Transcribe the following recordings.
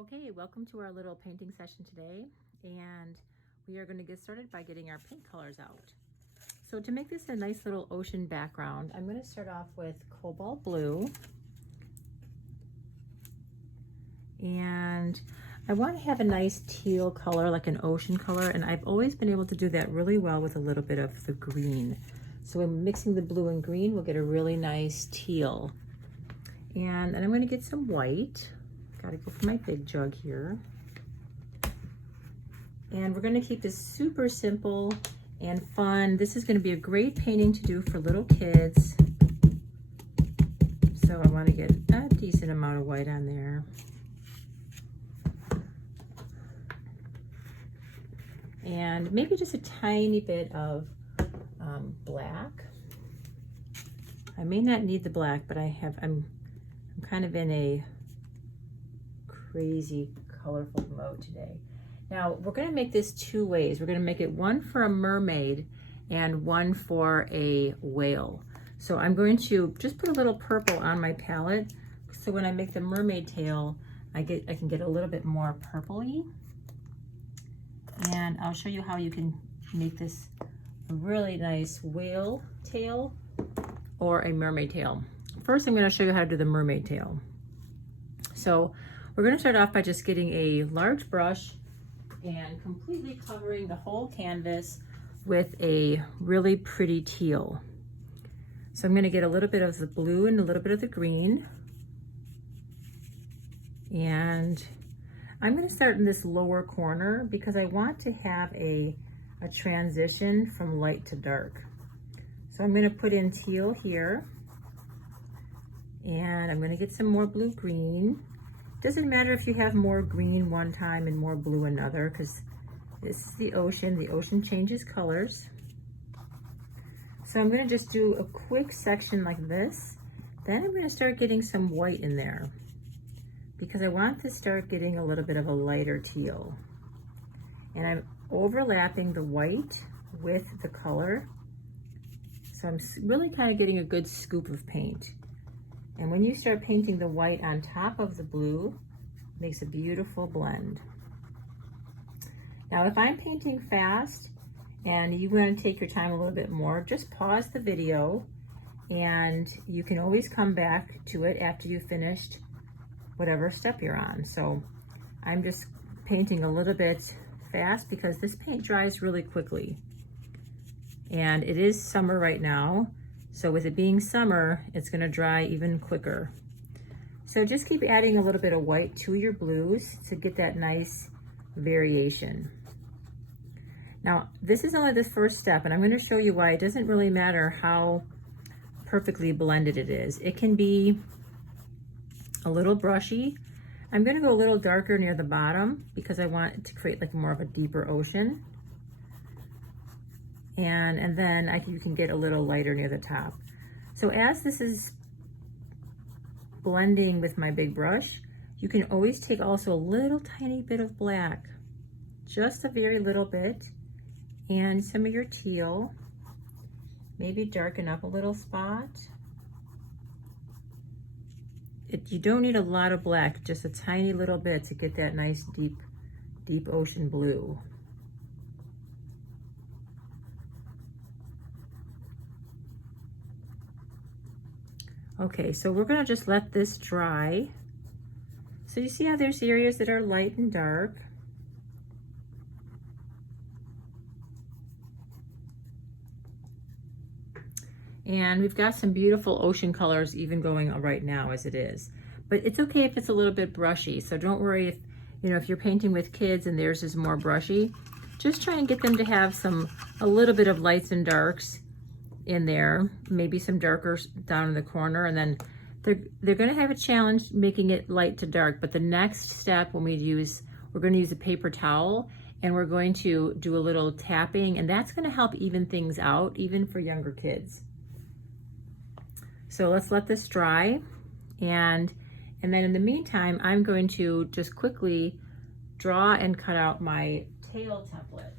Okay, welcome to our little painting session today, and we are going to get started by getting our paint colors out. So to make this a nice little ocean background, I'm going to start off with cobalt blue, and I want to have a nice teal color, like an ocean color, and I've always been able to do that really well with a little bit of the green. So when mixing the blue and green, we'll get a really nice teal. And then I'm going to get some white. Gotta go for my big jug here. And we're gonna keep this super simple and fun. This is gonna be a great painting to do for little kids. So I wanna get a decent amount of white on there. And maybe just a tiny bit of black. I may not need the black, but I'm kind of in a crazy colorful mode today. Now we're going to make this two ways. We're going to make it one for a mermaid and one for a whale. So I'm going to just put a little purple on my palette, so when I make the mermaid tail I can get a little bit more purpley, and I'll show you how you can make this a really nice whale tail or a mermaid tail. First I'm going to show you how to do the mermaid tail. So we're going to start off by just getting a large brush and completely covering the whole canvas with a really pretty teal. So I'm going to get a little bit of the blue and a little bit of the green. And I'm going to start in this lower corner because I want to have a transition from light to dark. So I'm going to put in teal here. And I'm going to get some more blue-green. Doesn't matter if you have more green one time and more blue another, because this is the ocean. The ocean changes colors. So I'm going to just do a quick section like this. Then I'm going to start getting some white in there because I want to start getting a little bit of a lighter teal. And I'm overlapping the white with the color. So I'm really kind of getting a good scoop of paint. And when you start painting the white on top of the blue, it makes a beautiful blend. Now, if I'm painting fast and you want to take your time a little bit more, just pause the video and you can always come back to it after you've finished whatever step you're on. So I'm just painting a little bit fast because this paint dries really quickly. And it is summer right now. So with it being summer, it's gonna dry even quicker. So just keep adding a little bit of white to your blues to get that nice variation. Now, this is only the first step, and I'm gonna show you why it doesn't really matter how perfectly blended it is. It can be a little brushy. I'm gonna go a little darker near the bottom because I want it to create like more of a deeper ocean. And then you can get a little lighter near the top. So as this is blending with my big brush, you can always take also a little tiny bit of black, just a very little bit, and some of your teal, maybe darken up a little spot. You don't need a lot of black, just a tiny little bit to get that nice deep ocean blue. Okay, so we're gonna just let this dry. So you see how there's areas that are light and dark. And we've got some beautiful ocean colors even going right now as it is. But it's okay if it's a little bit brushy. So don't worry if you're painting with kids and theirs is more brushy. Just try and get them to have a little bit of lights and darks in there, maybe some darkers down in the corner, and then they're going to have a challenge making it light to dark. But the next step, we're going to use a paper towel and we're going to do a little tapping, and that's going to help even things out, even for younger kids. So let's let this dry, and then in the meantime, I'm going to just quickly draw and cut out my tail template.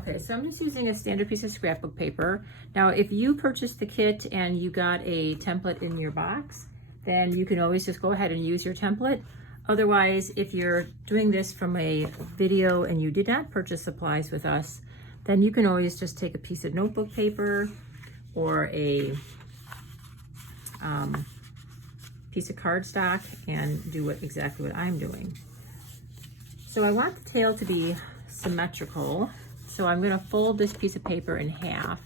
Okay, so I'm just using a standard piece of scrapbook paper. Now, if you purchased the kit and you got a template in your box, then you can always just go ahead and use your template. Otherwise, if you're doing this from a video and you did not purchase supplies with us, then you can always just take a piece of notebook paper or a piece of cardstock and do exactly what I'm doing. So I want the tail to be symmetrical. So I'm going to fold this piece of paper in half,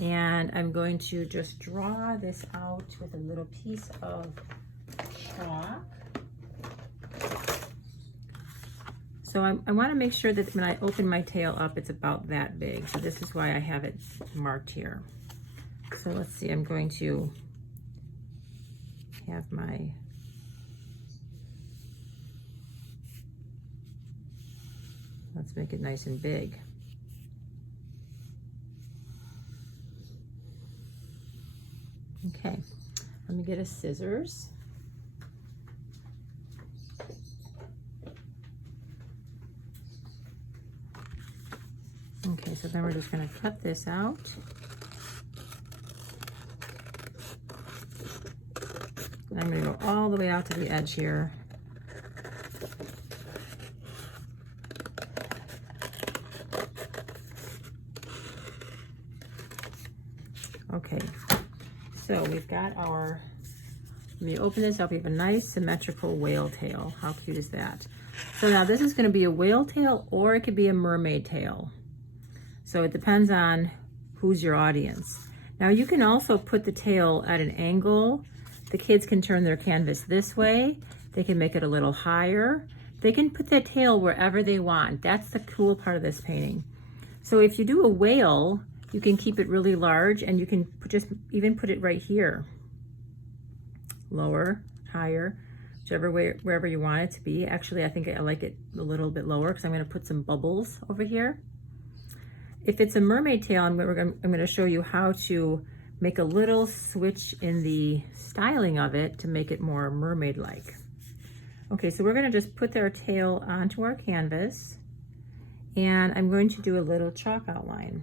and I'm going to just draw this out with a little piece of chalk. So I want to make sure that when I open my tail up, it's about that big. So this is why I have it marked here. So let's see, I'm going to have my let's make it nice and big. Okay, let me get a scissors. Okay, so then we're just going to cut this out. And I'm going to go all the way out to the edge here. Okay, so we've got our, when you open this up, we have a nice symmetrical whale tail. How cute is that? So now this is going to be a whale tail, or it could be a mermaid tail. So it depends on who's your audience. Now you can also put the tail at an angle. The kids can turn their canvas this way. They can make it a little higher. They can put that tail wherever they want. That's the cool part of this painting. So if you do a whale, you can keep it really large, and you can just even put it right here. Lower, higher, whichever way, wherever you want it to be. Actually, I think I like it a little bit lower because I'm going to put some bubbles over here. If it's a mermaid tail, I'm going to show you how to make a little switch in the styling of it to make it more mermaid-like. Okay, so we're going to just put our tail onto our canvas, and I'm going to do a little chalk outline.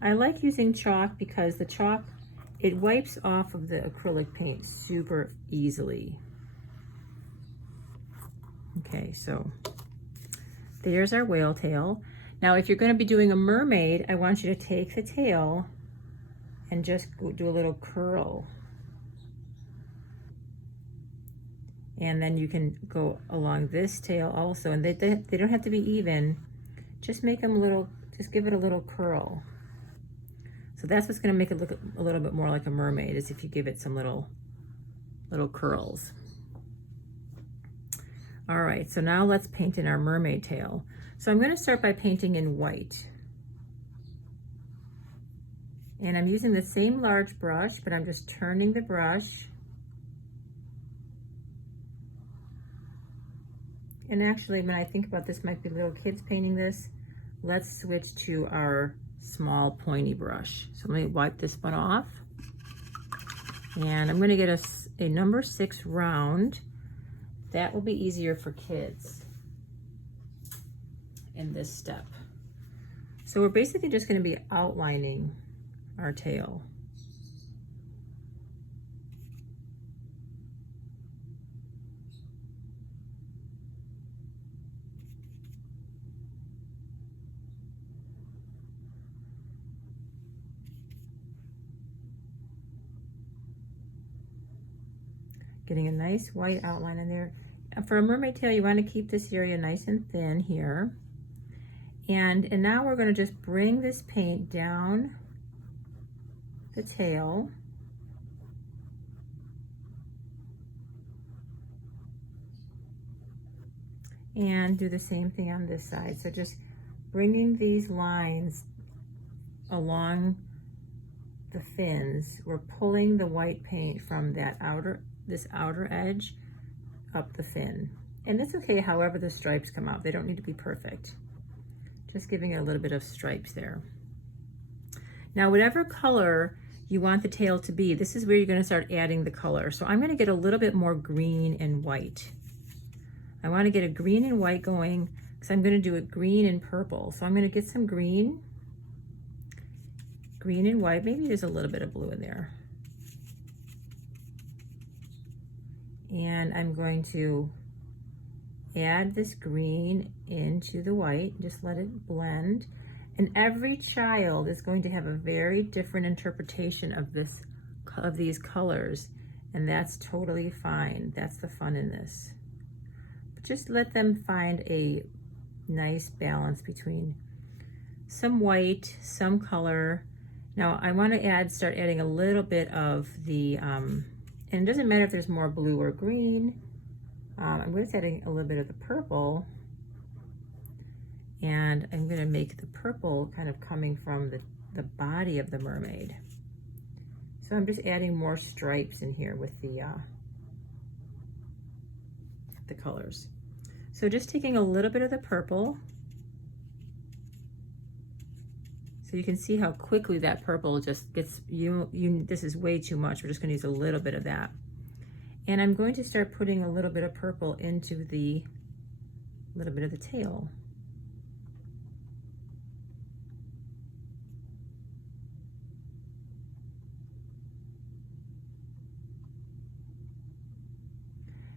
I like using chalk because the chalk, it wipes off of the acrylic paint super easily. Okay, so there's our whale tail. Now, if you're going to be doing a mermaid, I want you to take the tail and just do a little curl. And then you can go along this tail also. And they don't have to be even. Just make them a little, just give it a little curl. So that's what's going to make it look a little bit more like a mermaid, is if you give it some little curls. All right, so now let's paint in our mermaid tail. So I'm going to start by painting in white. And I'm using the same large brush, but I'm just turning the brush. And actually, when I think about this, might be little kids painting this, let's switch to our small pointy brush. So let me wipe this one off. And I'm going to get a number 6 round. That will be easier for kids in this step. So we're basically just going to be outlining our tail. Getting a nice white outline in there. For a mermaid tail, you want to keep this area nice and thin here. And now we're going to just bring this paint down the tail. And do the same thing on this side. So just bringing these lines along the fins, we're pulling the white paint from that this outer edge up the fin. And it's okay however the stripes come out. They don't need to be perfect. Just giving it a little bit of stripes there. Now, whatever color you want the tail to be, this is where you're going to start adding the color. So I'm going to get a little bit more green and white. I want to get a green and white going because I'm going to do a green and purple. So I'm going to get some green and white. Maybe there's a little bit of blue in there. And I'm going to add this green into the white, just let it blend. And every child is going to have a very different interpretation of these colors, and that's totally fine. That's the fun in this. But just let them find a nice balance between some white, some color. Now I want to start adding a little bit of the, and it doesn't matter if there's more blue or green. I'm going to add a little bit of the purple, and I'm going to make the purple kind of coming from the body of the mermaid. So I'm just adding more stripes in here with the colors. So just taking a little bit of the purple. So you can see how quickly that purple just gets, this is way too much. We're just going to use a little bit of that. And I'm going to start putting a little bit of purple into the little bit of the tail.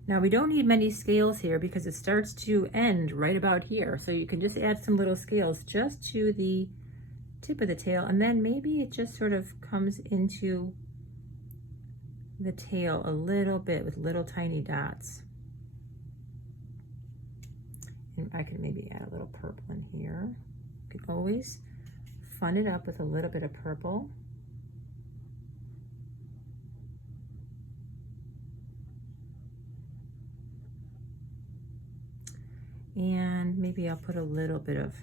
Now we don't need many scales here because it starts to end right about here. So you can just add some little scales just to the tip of the tail, and then maybe it just sort of comes into the tail a little bit with little tiny dots. And I can maybe add a little purple in here. You can always fun it up with a little bit of purple. And maybe I'll put a little bit of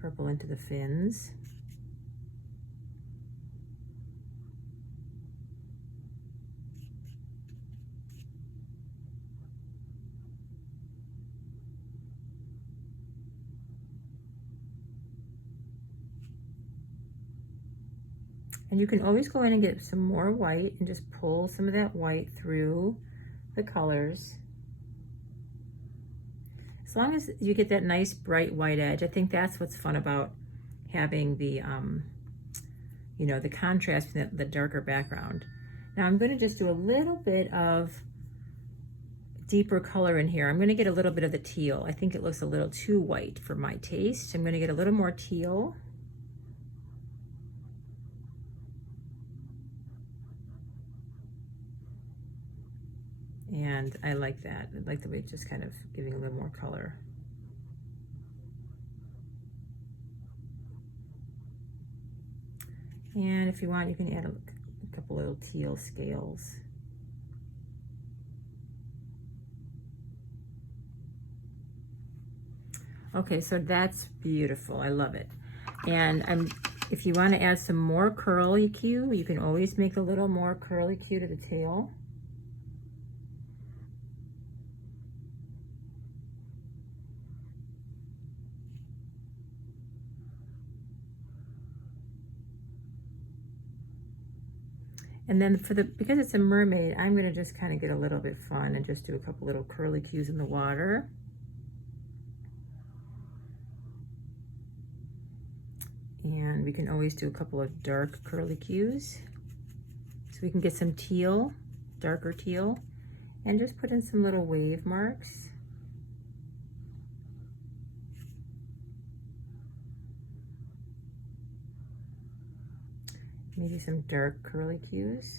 purple into the fins. And you can always go in and get some more white and just pull some of that white through the colors. As long as you get that nice bright white edge, I think that's what's fun about having the, you know, the contrast with the darker background. Now I'm going to just do a little bit of deeper color in here. I'm going to get a little bit of the teal. I think it looks a little too white for my taste. I'm going to get a little more teal. And I like that. I like the way it's just kind of giving a little more color. And if you want, you can add a couple little teal scales. Okay, so that's beautiful. I love it. And if you want to add some more curlicue, you can always make a little more curlicue to the tail. And then because it's a mermaid, I'm gonna just kind of get a little bit fun and just do a couple little curlicues in the water. And we can always do a couple of dark curlicues. So we can get some teal, darker teal, and just put in some little wave marks. Maybe some dark curlicues.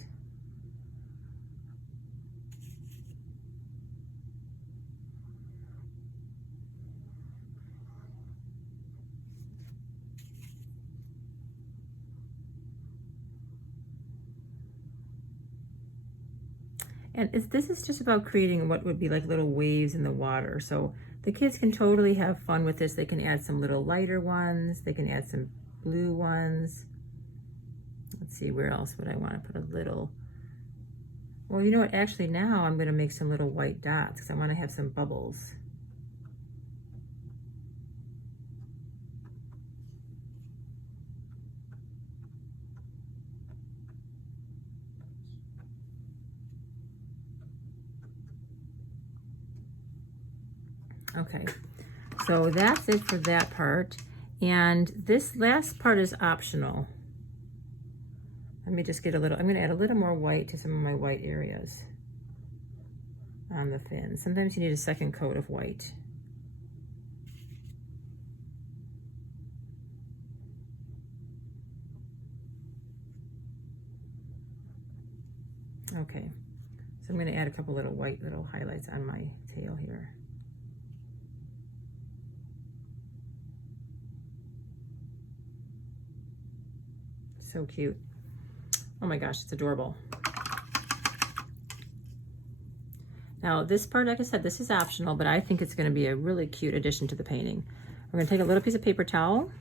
And this is just about creating what would be like little waves in the water. So the kids can totally have fun with this. They can add some little lighter ones. They can add some blue ones. Let's see, where else would I want to put a little? Well, you know what? Actually, now I'm going to make some little white dots because I want to have some bubbles. Okay, so that's it for that part. And this last part is optional. Let me just get a little, I'm gonna add a little more white to some of my white areas on the fin. Sometimes you need a second coat of white. Okay, so I'm gonna add a couple little white little highlights on my tail here. So cute. Oh my gosh, it's adorable. Now this part, like I said, this is optional, but I think it's gonna be a really cute addition to the painting. We're gonna take a little piece of paper towel.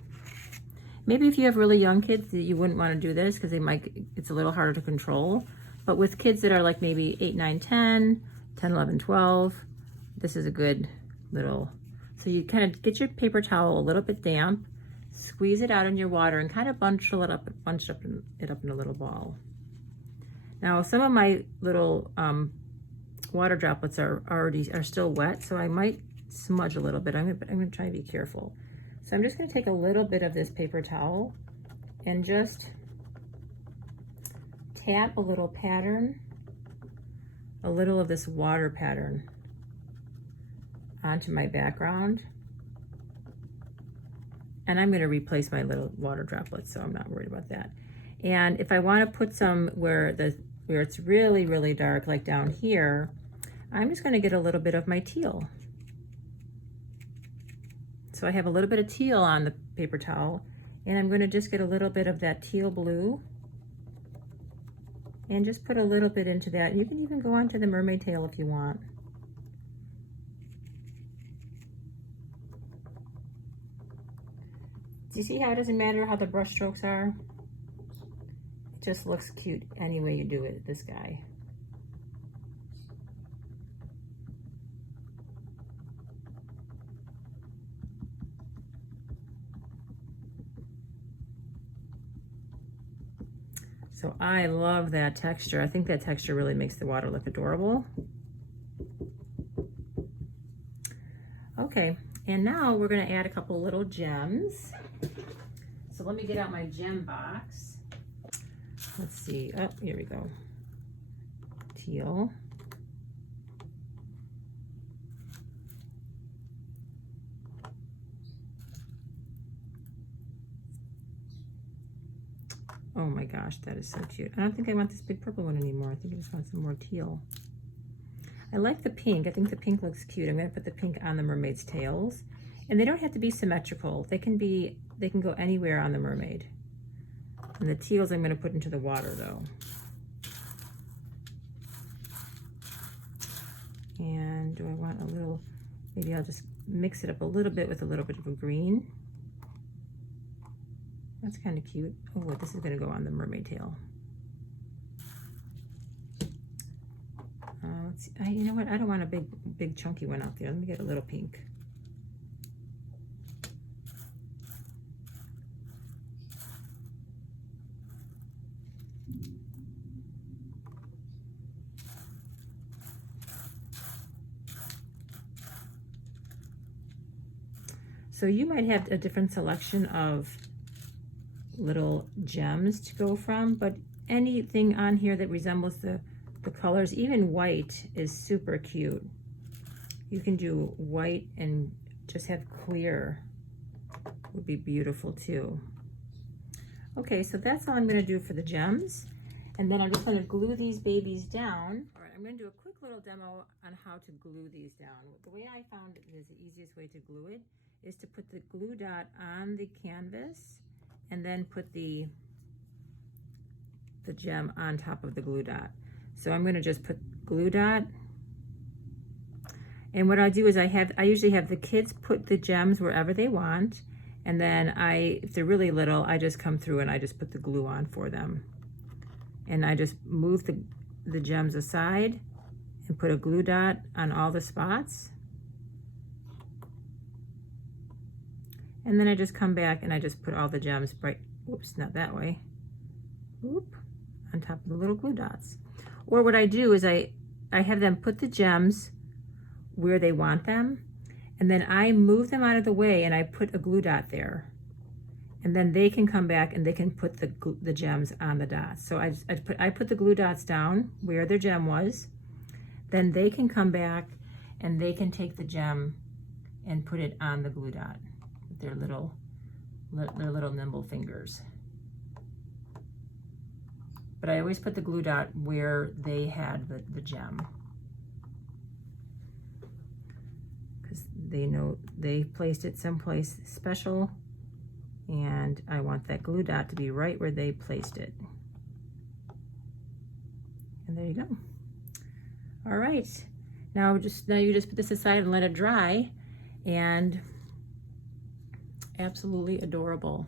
Maybe if you have really young kids, you wouldn't wanna do this because it's a little harder to control. But with kids that are like maybe 8, 9, 10, 10, 11, 12, this is a good little, so you kind of get your paper towel a little bit damp, squeeze it out in your water and kind of bunch it up in a little ball. Now some of my little water droplets are still wet, so I might smudge a little bit. I'm gonna try to be careful. So I'm just gonna take a little bit of this paper towel and just tap a little pattern, a little of this water pattern onto my background. And I'm gonna replace my little water droplets, so I'm not worried about that. And if I wanna put some where it's really, really dark, like down here, I'm just gonna get a little bit of my teal. So I have a little bit of teal on the paper towel, and I'm gonna just get a little bit of that teal blue and just put a little bit into that. You can even go on to the mermaid tail if you want. Do you see how it doesn't matter how the brush strokes are? It just looks cute any way you do it, this guy. So I love that texture. I think that texture really makes the water look adorable. Okay, and now we're gonna add a couple little gems. So let me get out my gem box. Let's see, oh, here we go. Teal. Oh my gosh, that is so cute. I don't think I want this big purple one anymore. I think I just want some more teal. I like the pink. I think the pink looks cute. I'm gonna put the pink on the mermaid's tails. And they don't have to be symmetrical. They can go anywhere on the mermaid. And the teals I'm gonna put into the water though. And do I want a little, maybe I'll just mix it up a little bit with a little bit of a green. That's kind of cute. Oh, this is gonna go on the mermaid tail. Let's see. You know what? I don't want a big chunky one out there. Let me get a little pink. So you might have a different selection of little gems to go from, but anything on here that resembles the colors, even white is super cute. You can do white and just have clear, would be beautiful too. Okay, so that's all I'm gonna do for the gems. And then I'm just gonna glue these babies down. All right, I'm gonna do a quick little demo on how to glue these down. The way I found is the easiest way to glue it is to put the glue dot on the canvas and then put the gem on top of the glue dot. So I'm gonna just put glue dot. And what I do is I usually have the kids put the gems wherever they want. And then if they're really little, I just come through and I just put the glue on for them. And I just move the gems aside and put a glue dot on all the spots. And then I just come back and I just put all the gems right, whoops, not that way, whoop, on top of the little glue dots. Or what I do is I have them put the gems where they want them, And then I move them out of the way and I put a glue dot there. And then they can come back and they can put the gems on the dots. So I put the glue dots down where their gem was. Then they can come back and they can take the gem and put it on the glue dot with their little nimble fingers. But I always put the glue dot where they had the gem, because they know they placed it someplace special, and I want that glue dot to be right where they placed it. And there you go. All right, now you just put this aside and let it dry, and absolutely adorable.